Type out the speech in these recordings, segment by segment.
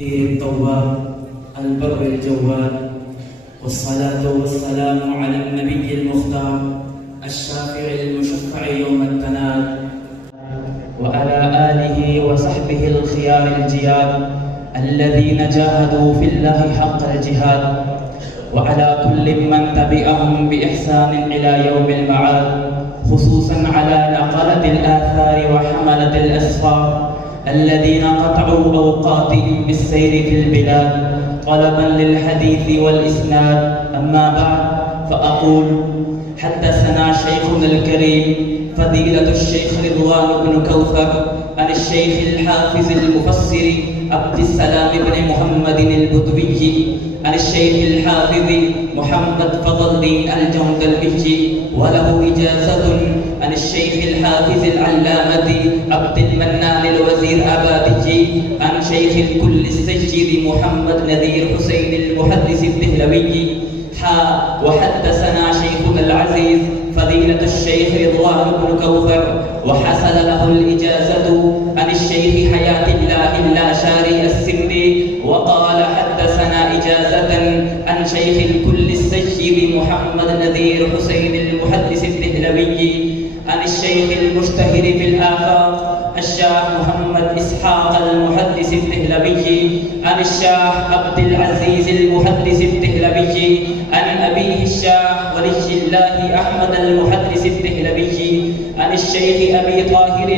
التواب البر الجواد، والصلاة والسلام على النبي المختار الشافع المشفع يوم التناد، وعلى آله وصحبه الخيار الجياد الذين جاهدوا في الله حق الجهاد، وعلى كل من تبعهم بإحسان إلى يوم المعاد، خصوصا على نقلة الآثار وحملة الأسفار الذين قطعوا أوقاتهم بالسير في البلاد طلبا للحديث والإسناد. أما بعد، فأقول: حدثنا شيخنا الكريم فضيلة الشيخ رضوان بن كوثر عن الشيخ الحافظ المفسر عبد السلام بن محمد البدوي عن الشيخ الحافظ محمد فضل الدين الجندلبي، وله إجازة عن الشيخ الحافظ العلامة عبد المنان الوزير أبادجي عن شيخ الكل السجد محمد نذير حسين المحدث الدهلوي. وحدثنا شيخنا العزيز فضيلة الشيخ رضوان بن كوثر، وحصل له الإجازة عن الشيخ حياة الله اللاشاري السندي، وقال: حدثنا إجازة عن شيخ الكل السجد محمد نذير حسين المحدث الدهلوي عن الشيخ المشتهر في الآفاق الشيخ محمد إسحاق المحدث الدهلوي عن الشيخ عبد العزيز المحدث الدهلوي عن أبيه الشيخ ولي الله أحمد المحدث الدهلوي عن الشيخ أبي طاهر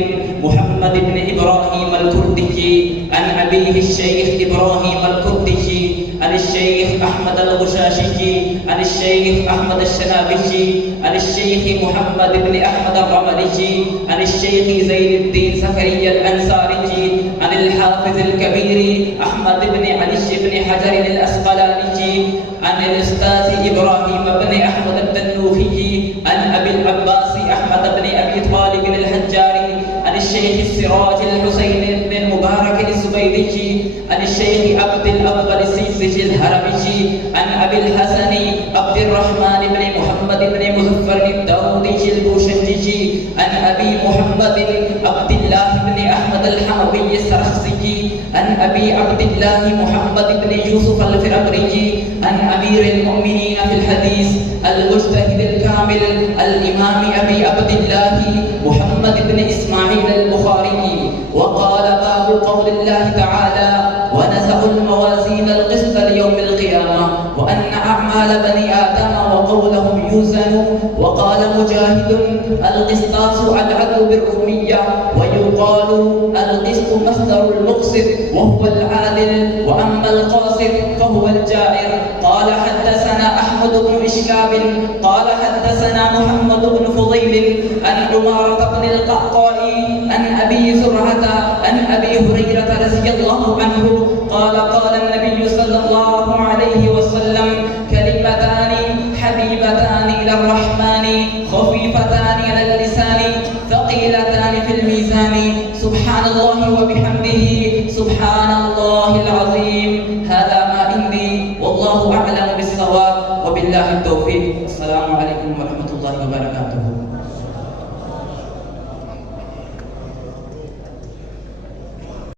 محمد بن إبراهيم الكردي عن أبيه الشيخ إبراهيم الكردي عن الشيخ أحمد الغشاشي عن الشيخ أحمد الشنابجي عن الشيخ محمد بن أحمد الرملي عن الشيخ زين الدين زكريا الأنصاري عن الحافظ الكبير أحمد بن علي بن حجر الأسقلاني عن الأستاذ إبراهيم بن أحمد التنوخي عن أبي العباس أحمد بن أبي طالب الحجاري عن الشيخ السراج الحسين بن المبارك الزبيدي عن الشيخ عبد الأفضل السيسي الهرمي عن أبي الحسن عبد الرحمن بن محمد بن مظفر الداودي البوشنجي عن أبي محمد عبد الله بن أحمد الحموي السرخسي عن أبي عبد الله محمد بن يوسف الفرقري عن أمير المؤمنين في الحديث المجتهد الكامل الإمام أبي عبد الله محمد بن إسماعيل البخاري. وقال: باب قول الله تعالى: ونزع الموازين القسط ليوم القيامة وأن أعمال بني آدم وقولهم يوزن. وقال مجاهد: القسطاس العدل بالرومية، ويقال القسط مصدر المقسط وهو العادل، وأما القاصر فهو الجائر. قال: حدثنا أحمد بن إشكاب قال: حدثنا محمد بن فضيل عن عمارة بن القعقاع عن أبي زرعة عن أبي هريرة رضي الله عنه قال: قال النبي صلى الله عليه وسلم: كلمتان حبيبتان إلى الرحمن خفيفتان على اللسان ثقيلتان في الميزان، سبحان الله وبحمده سبحان الله العظيم. هذا ما عندي والله أعلم بالصواب، وبالله التوفيق. السلام عليكم ورحمة الله وبركاته.